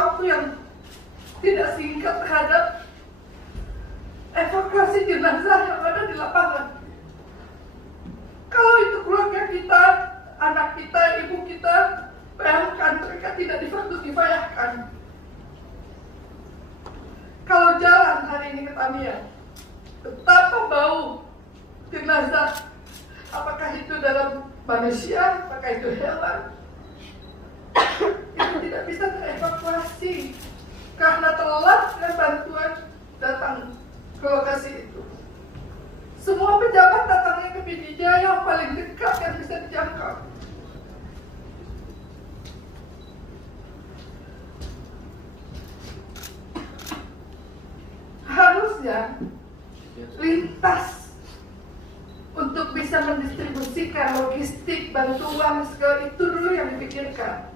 waktu yang tidak singkat terhadap evakuasi jenazah yang ada di lapangan. Kalau itu keluarga kita, anak kita, ibu kita, bayangkan mereka tidak difayakan. Kalau jalan hari ini ke Tamiang, betapa bau jenazah, apakah itu dalam manusia, apakah itu hewan, itu tidak bisa terevakuasi karena telatnya bantuan datang ke lokasi itu. Semua pejabat datangnya ke Pidijaya yang paling dekat yang bisa dijangkau. Harusnya lintas untuk bisa mendistribusikan logistik, bantuan, segala itu dulu yang dipikirkan.